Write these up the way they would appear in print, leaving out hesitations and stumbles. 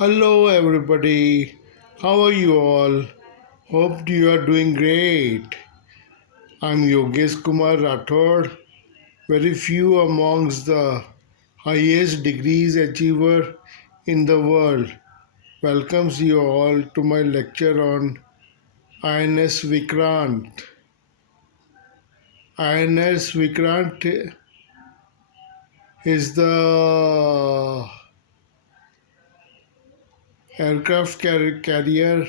Hello, everybody. How are you all? Hope you are doing great. I'm Yogeshkumar. Very few amongst the highest degrees achiever in the world. Welcomes you all to my lecture on INS Vikrant. INS Vikrant is the aircraft carrier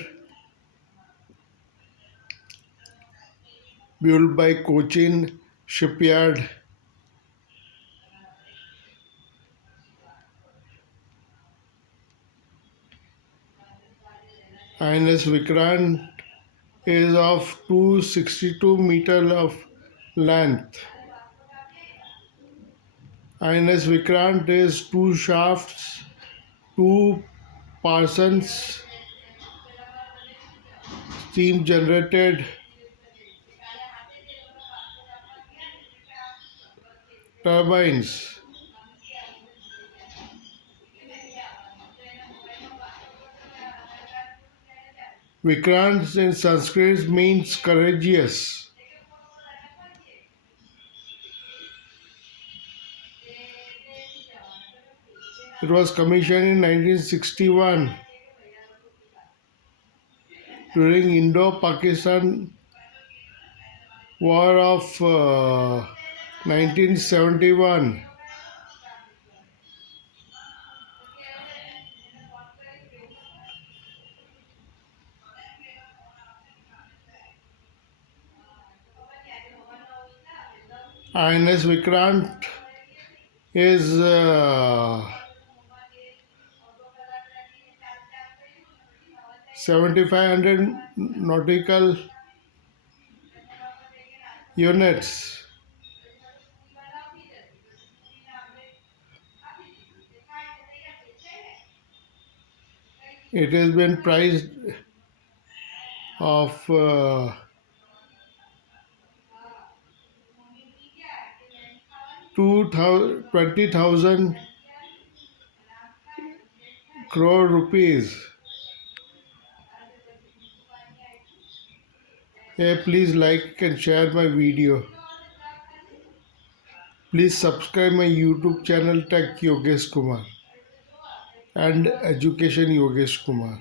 built by Cochin Shipyard. INS Vikrant is of 262 meters of length. INS Vikrant is two shafts, two Parsons steam generated turbines. Vikrant in Sanskrit means courageous. It was commissioned in 1961 during Indo-Pakistan War of 1971. INS Vikrant is 7,500 nautical units. It has been priced of 20,000 crore rupees. Hey, please like and share my video. Please subscribe my YouTube channel Tech Yogeshkumar and Education Yogeshkumar.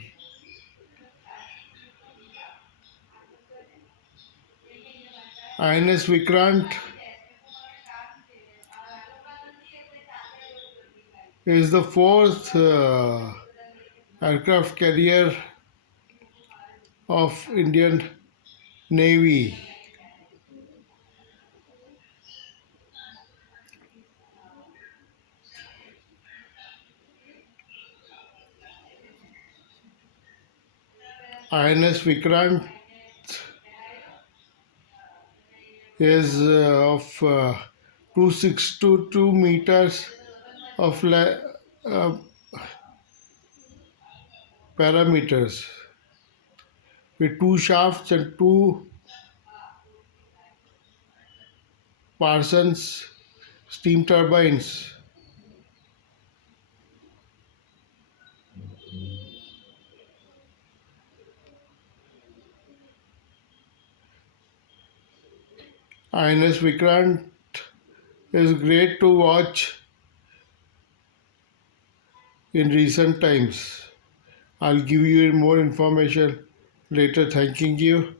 INS Vikrant is the fourth aircraft carrier of Indian Navy. INS Vikrant is of 262 meters of parameters with two shafts and two Parsons steam turbines. INS Vikrant is great to watch in recent times. I'll give you more information later. Thanking you.